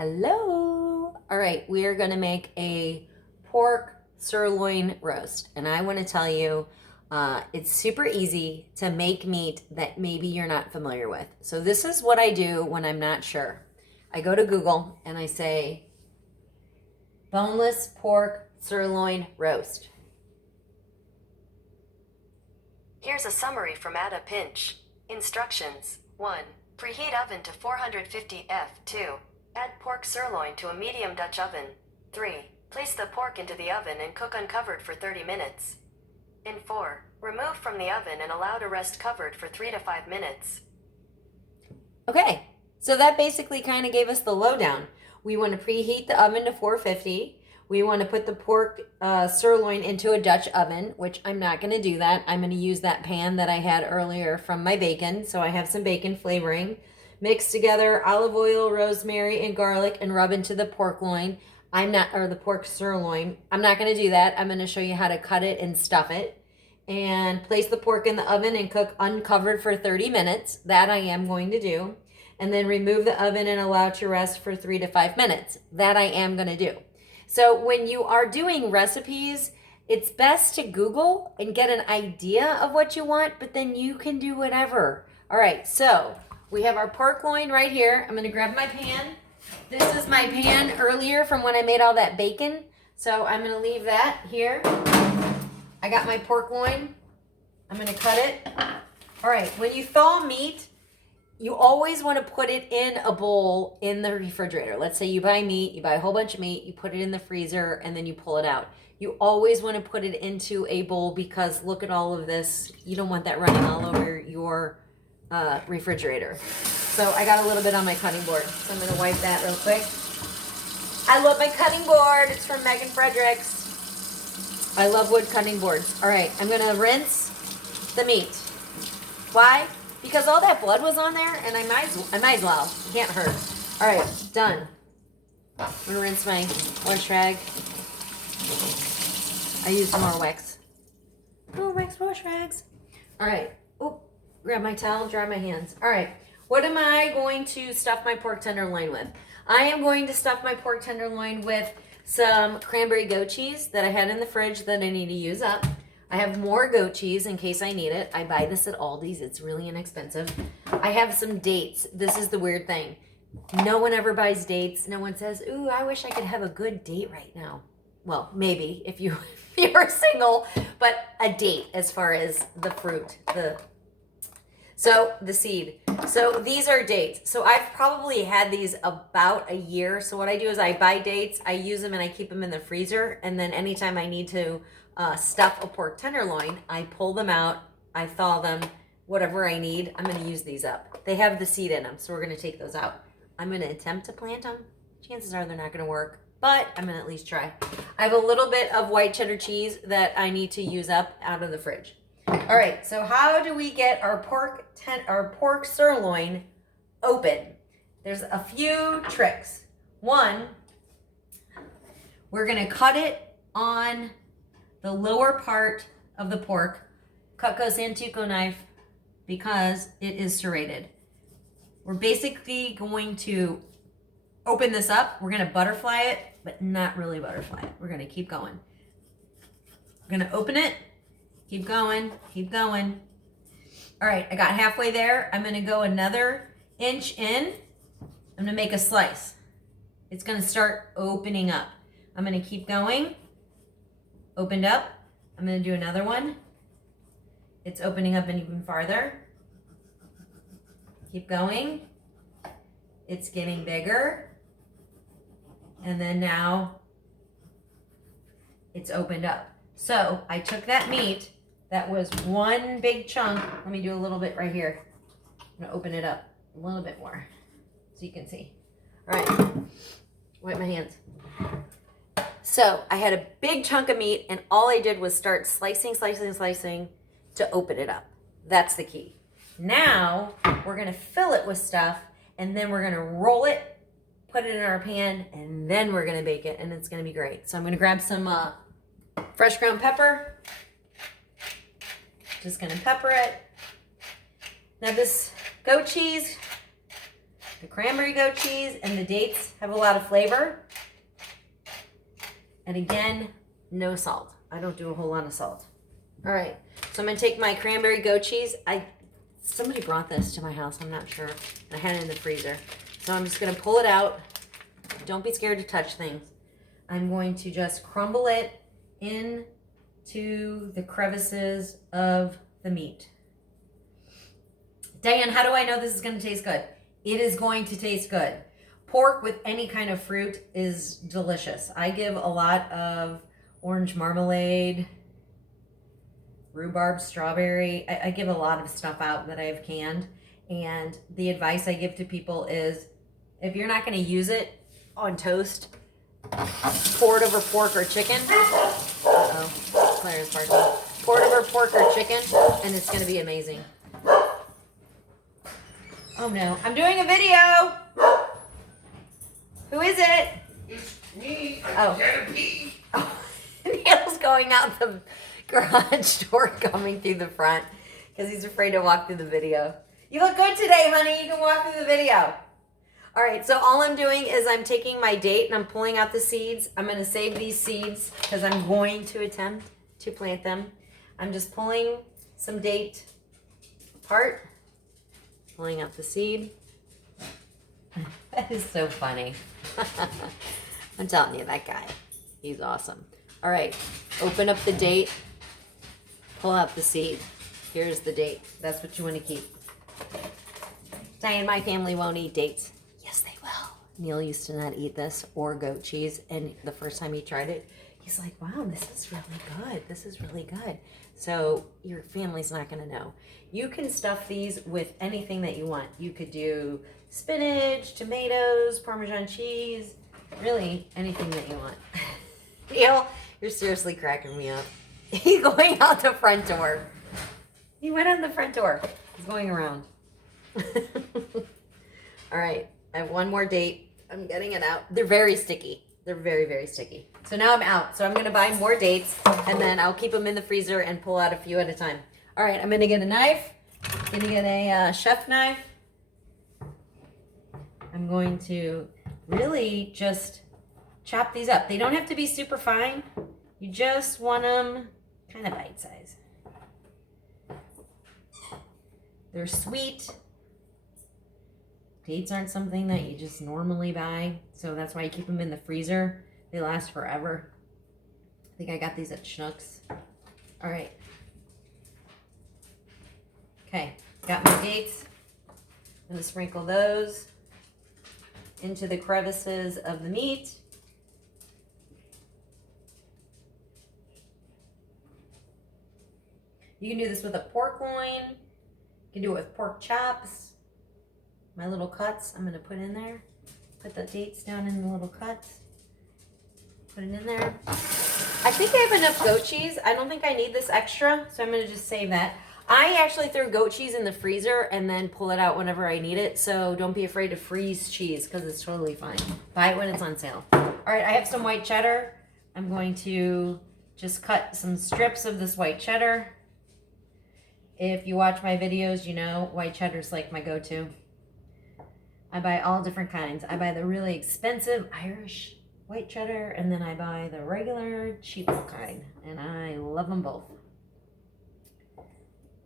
Hello. All right, we are going to make a pork sirloin roast. And I want to tell you, it's super easy to make meat that maybe you're not familiar with. So this is what I do when I'm not sure. I go to Google and I say, boneless pork sirloin roast. Here's a summary from At a Pinch. Instructions. 1. Preheat oven to 450 F. 2. Add pork sirloin to a medium Dutch oven. 3. Place the pork into the oven and cook uncovered for 30 minutes. In 4. Remove from the oven and allow to rest covered for 3 to 5 minutes. Okay, so that basically kind of gave us the lowdown. We want to preheat the oven to 450. We want to put the pork sirloin into a Dutch oven, which I'm not going to do that. I'm going to use that pan that I had earlier from my bacon. So I have some bacon flavoring. Mix together olive oil, rosemary, and garlic and rub into the pork loin. The pork sirloin. I'm not going to do that. I'm going to show you how to cut it and stuff it. And place the pork in the oven and cook uncovered for 30 minutes. That I am going to do. And then remove the oven and allow to rest for 3 to 5 minutes. That I am going to do. So when you are doing recipes, it's best to Google and get an idea of what you want, but then you can do whatever. All right, so we have our pork loin right here. I'm gonna grab my pan. This is my pan earlier from when I made all that bacon. So I'm gonna leave that here. I got my pork loin. I'm gonna cut it. All right, when you thaw meat, you always want to put it in a bowl in the refrigerator. Let's say you buy meat, you buy a whole bunch of meat, you put it in the freezer, and then you pull it out. You always want to put it into a bowl because look at all of this. You don't want that running all over your refrigerator. So I got a little bit on my cutting board. So I'm going to wipe that real quick. I love my cutting board. It's from Megan Fredericks. I love wood cutting boards. All right, I'm going to rinse the meat. Why? Because all that blood was on there, and I might as well. It can't hurt. All right, done. I'm gonna rinse my wash rag. I used more wax. Oh, wax wash rags. All right. Oh, grab my towel, dry my hands. All right. What am I going to stuff my pork tenderloin with? I am going to stuff my pork tenderloin with some cranberry goat cheese that I had in the fridge that I need to use up. I have more goat cheese in case I need it. I buy this at Aldi's. It's really inexpensive. I have some dates. This is the weird thing. No one ever buys dates. No one says, ooh, I wish I could have a good date right now. Well, maybe if you're single, but a date as far as the fruit, the seed. So these are dates. So I've probably had these about a year. So what I do is I buy dates, I use them, and I keep them in the freezer. And then anytime I need to stuff a pork tenderloin, I pull them out, I thaw them, whatever I need. I'm going to use these up. They have the seed in them, so we're going to take those out. I'm going to attempt to plant them. Chances are they're not going to work, but I'm going to at least try. I have a little bit of white cheddar cheese that I need to use up out of the fridge. All right, so how do we get our pork sirloin open? There's a few tricks. One, we're going to cut it on the lower part of the pork. Cutco Santuco knife because it is serrated. We're basically going to open this up. We're going to butterfly it, but not really butterfly it. We're going to keep going. We're going to open it, keep going, keep going. All right, I got halfway there. I'm going to go another inch in. I'm going to make a slice. It's going to start opening up. I'm going to keep going. Opened up. I'm going to do another one. It's opening up even farther. Keep going. It's getting bigger. And then now it's opened up. So I took that meat that was one big chunk. Let me do a little bit right here. I'm going to open it up a little bit more so you can see. All right. Wipe my hands. So I had a big chunk of meat, and all I did was start slicing to open it up. That's the key. Now we're going to fill it with stuff, and then we're going to roll it, put it in our pan, and then we're going to bake it, and it's going to be great. So I'm going to grab some fresh ground pepper. Just going to pepper it. Now this goat cheese, The cranberry goat cheese and the dates have a lot of flavor. And again, no salt. I don't do a whole lot of salt. All right, so I'm gonna take my cranberry goat cheese. Somebody brought this to my house, I'm not sure. I had it in the freezer. So I'm just gonna pull it out. Don't be scared to touch things. I'm going to just crumble it into the crevices of the meat. Diane, how do I know this is gonna taste good? It is going to taste good. Pork with any kind of fruit is delicious. I give a lot of orange marmalade, rhubarb, strawberry. I give a lot of stuff out that I've canned. And the advice I give to people is, if you're not going to use it on toast, pour it over pork or chicken. Uh-oh, Claire's barking. Pour it over pork or chicken, and it's going to be amazing. Oh no, I'm doing a video. Who is it? It's me. Oh. I gotta pee. Oh, Neil's going out the garage door, coming through the front because he's afraid to walk through the video. You look good today, honey. You can walk through the video. All right, so all I'm doing is I'm taking my date and I'm pulling out the seeds. I'm going to save these seeds because I'm going to attempt to plant them. I'm just pulling some date apart, pulling out the seed. That is so funny. I'm telling you, that guy, he's awesome. All right, open up the date, pull out the seed. Here's the date. That's what you want to keep. Diane, my family won't eat dates. Yes, they will. Neil used to not eat this or goat cheese, and the first time he tried it, he's like, wow, this is really good. This is really good. So your family's not going to know. You can stuff these with anything that you want. You could do spinach, tomatoes, Parmesan cheese, really anything that you want. Neil, you're seriously cracking me up. He's going out the front door. He went out the front door. He's going around. All right, I have one more date. I'm getting it out. They're very sticky. They're very, very sticky. So now I'm out. So I'm going to buy more dates, and then I'll keep them in the freezer and pull out a few at a time. All right, I'm going to get a knife. I'm going to get a chef knife. I'm going to really just chop these up. They don't have to be super fine. You just want them kind of bite size. They're sweet. Dates aren't something that you just normally buy, so that's why you keep them in the freezer. They last forever. I think I got these at Schnucks. All right. Okay, got my dates. I'm gonna sprinkle those into the crevices of the meat. You can do this with a pork loin. You can do it with pork chops. My little cuts, I'm going to put in there. Put the dates down in the little cuts. Put it in there. I think I have enough goat cheese. I don't think I need this extra, so I'm going to just save that. I actually throw goat cheese in the freezer and then pull it out whenever I need it, so don't be afraid to freeze cheese because it's totally fine. Buy it when it's on sale. All right, I have some white cheddar. I'm going to just cut some strips of this white cheddar. If you watch my videos, you know white cheddar's like my go-to. I buy all different kinds. I buy the really expensive Irish white cheddar, and then I buy the regular cheap kind, and I love them both.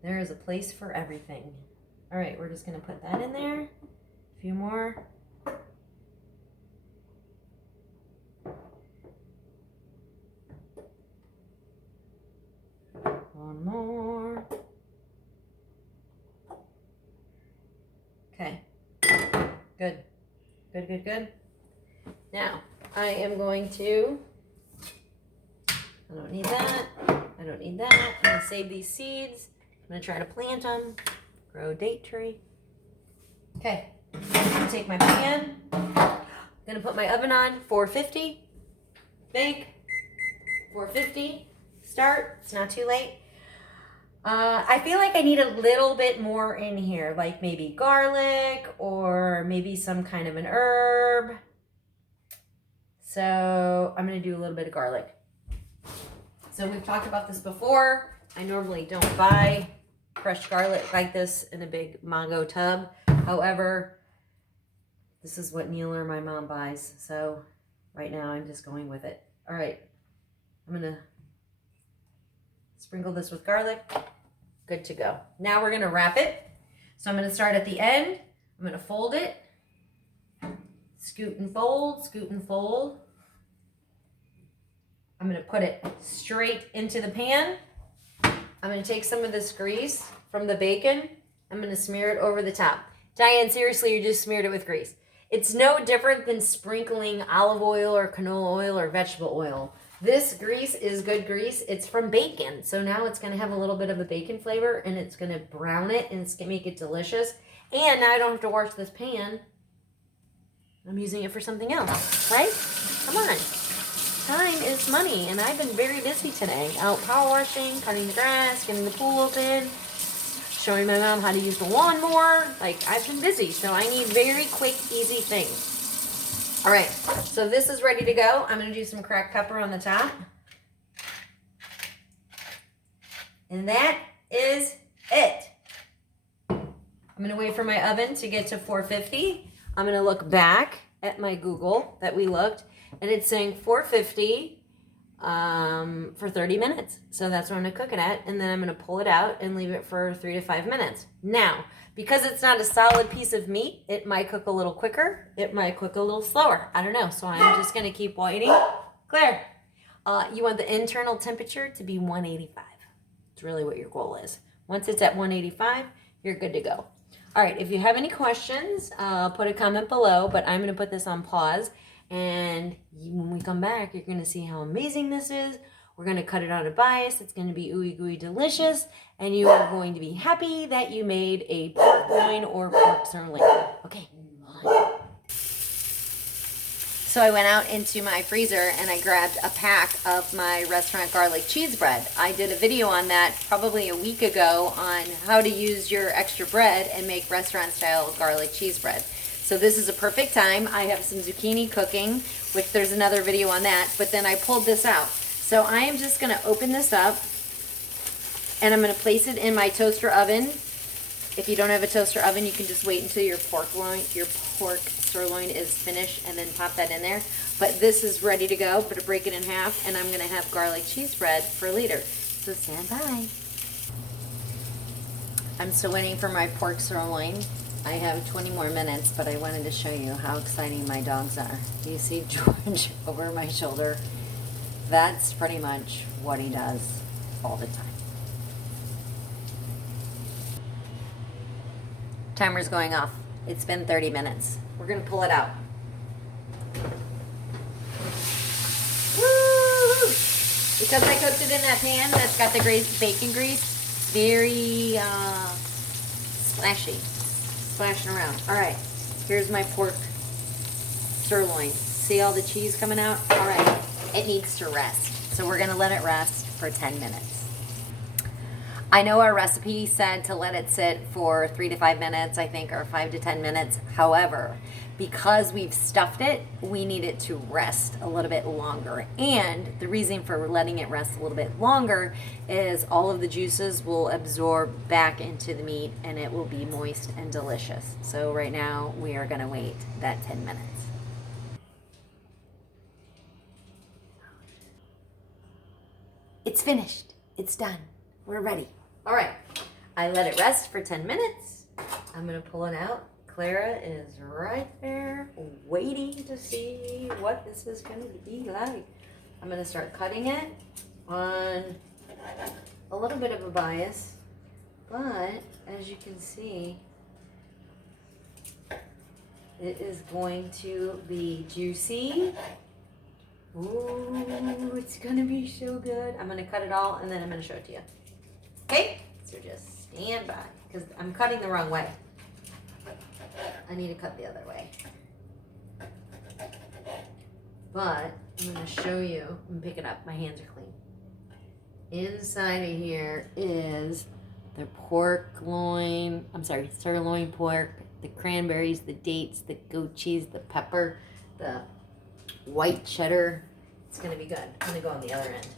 There is a place for everything. All right, we're just gonna put that in there. A few more. One more. Okay. Good. Good, good, good. Now, I am going to, I don't need that. I don't need that. I'm going to save these seeds. I'm going to try to plant them. Grow a date tree. Okay. I'm going to take my pan. I'm going to put my oven on 450. Bake. 450. Start. It's not too late. I feel like I need a little bit more in here, like maybe garlic or maybe some kind of an herb. So I'm going to do a little bit of garlic. So we've talked about this before. I normally don't buy fresh garlic like this in a big Mongo tub. However, This is what Neil or my mom buys. So right now I'm just going with it. All right. I'm going to sprinkle this with garlic. Good to go. Now we're going to wrap it. So I'm going to start at the end. I'm going to fold it. Scoot and fold, scoot and fold. I'm going to put it straight into the pan. I'm going to take some of this grease from the bacon. I'm going to smear it over the top. Diane, seriously, you just smeared it with grease. It's no different than sprinkling olive oil or canola oil or vegetable oil. This grease is good grease. It's from bacon. So now it's going to have a little bit of a bacon flavor, and it's going to brown it, and it's going to make it delicious. And now I don't have to wash this pan. I'm using it for something else, right? Come on. Time is money, and I've been very busy today. Out power washing, cutting the grass, getting the pool open, showing my mom how to use the lawnmower. Like, I've been busy, so I need very quick, easy things. All right, so this is ready to go. I'm going to do some cracked pepper on the top. And that is it. I'm going to wait for my oven to get to 450. I'm going to look back at my Google that we looked, and it's saying 450 for 30 minutes. So that's what I'm going to cook it at, and then I'm going to pull it out and leave it for 3 to 5 minutes. Now, because it's not a solid piece of meat, it might cook a little quicker. It might cook a little slower. I don't know. So I'm just going to keep waiting. Claire, you want the internal temperature to be 185. It's really what your goal is. Once it's at 185, you're good to go. All right, if you have any questions, put a comment below, but I'm going to put this on pause, and when we come back, you're going to see how amazing this is. We're going to cut it on a bias. It's going to be ooey gooey delicious, and you are going to be happy that you made a pork loin or pork sirloin. Okay, hold on. So I went out into my freezer and I grabbed a pack of my restaurant garlic cheese bread. I did a video on that probably a week ago on how to use your extra bread and make restaurant style garlic cheese bread. So this is a perfect time. I have some zucchini cooking, which there's another video on that, but then I pulled this out. So I am just gonna open this up and I'm gonna place it in my toaster oven. If you don't have a toaster oven, you can just wait until your pork sirloin is finished and then pop that in there. But this is ready to go. I'm gonna break it in half, and I'm gonna have garlic cheese bread for later. So stand by. I'm still waiting for my pork sirloin. I have 20 more minutes, but I wanted to show you how exciting my dogs are. Do you see George over my shoulder? That's pretty much what he does all the time. Timer's going off. It's been 30 minutes. We're gonna pull it out. Woo! Because I cooked it in that pan that's got the bacon grease, it's very splashy, splashing around. All right, here's my pork sirloin. See all the cheese coming out? All right, it needs to rest. So we're gonna let it rest for 10 minutes. I know our recipe said to let it sit for 3 to 5 minutes, I think, or 5 to 10 minutes. However, because we've stuffed it, we need it to rest a little bit longer. And the reason for letting it rest a little bit longer is all of the juices will absorb back into the meat and it will be moist and delicious. So right now we are gonna wait that 10 minutes. It's finished. It's done. We're ready. All right, I let it rest for 10 minutes. I'm gonna pull it out. Clara is right there waiting to see what this is gonna be like. I'm gonna start cutting it on a little bit of a bias, but as you can see, it is going to be juicy. Ooh, it's gonna be so good. I'm gonna cut it all and then I'm gonna show it to you. Okay, so just stand by, because I'm cutting the wrong way. I need to cut the other way. But I'm going to show you, and pick it up, my hands are clean. Inside of here is the sirloin pork, the cranberries, the dates, the goat cheese, the pepper, the white cheddar. It's going to be good. I'm going to go on the other end.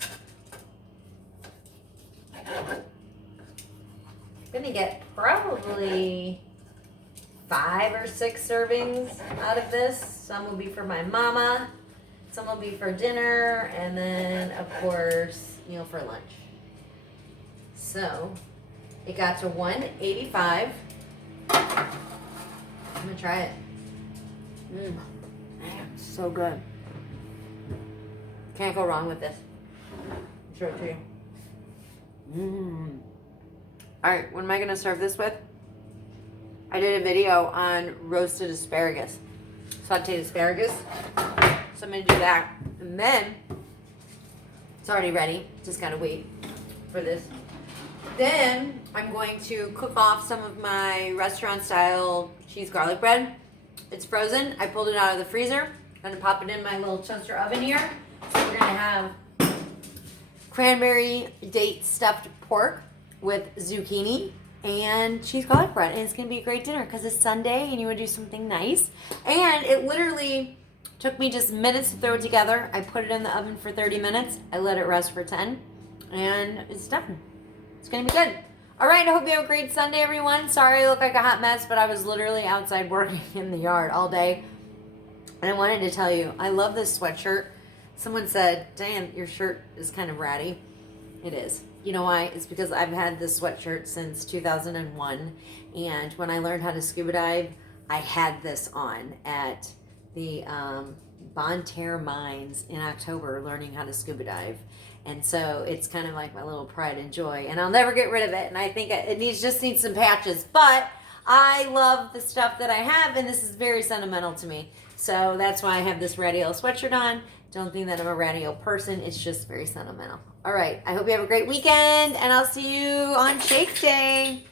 I'm gonna get probably 5 or 6 servings out of this. Some will be for my mama, some will be for dinner, and then of course, for lunch. So it got to 185. I'm gonna try it. Man, so good. Can't go wrong with this. I'll show it to you. Alright, what am I gonna serve this with? I did a video on roasted asparagus, sauteed asparagus. So I'm gonna do that. And then, it's already ready. Just gotta wait for this. Then, I'm going to cook off some of my restaurant style cheese garlic bread. It's frozen. I pulled it out of the freezer. I'm gonna pop it in my little toaster oven here. So we're gonna have cranberry date stuffed pork with zucchini and cheese garlic bread, and it's gonna be a great dinner because it's Sunday and you would do something nice. And it literally took me just minutes to throw it together. I put it in the oven for 30 minutes. I let it rest for 10, and it's done. It's gonna be good. All right, I hope you have a great Sunday, everyone. Sorry I look like a hot mess, but I was literally outside working in the yard all day. And I wanted to tell you, I love this sweatshirt. Someone said, "Dan, your shirt is kind of ratty." It is. You know why? It's because I've had this sweatshirt since 2001. And when I learned how to scuba dive, I had this on at the Bonterre Mines in October, learning how to scuba dive. And so it's kind of like my little pride and joy. And I'll never get rid of it. And I think it just needs some patches. But I love the stuff that I have, and this is very sentimental to me. So that's why I have this radio sweatshirt on. Don't think that I'm a radio person. It's just very sentimental. All right. I hope you have a great weekend, and I'll see you on Shake Day.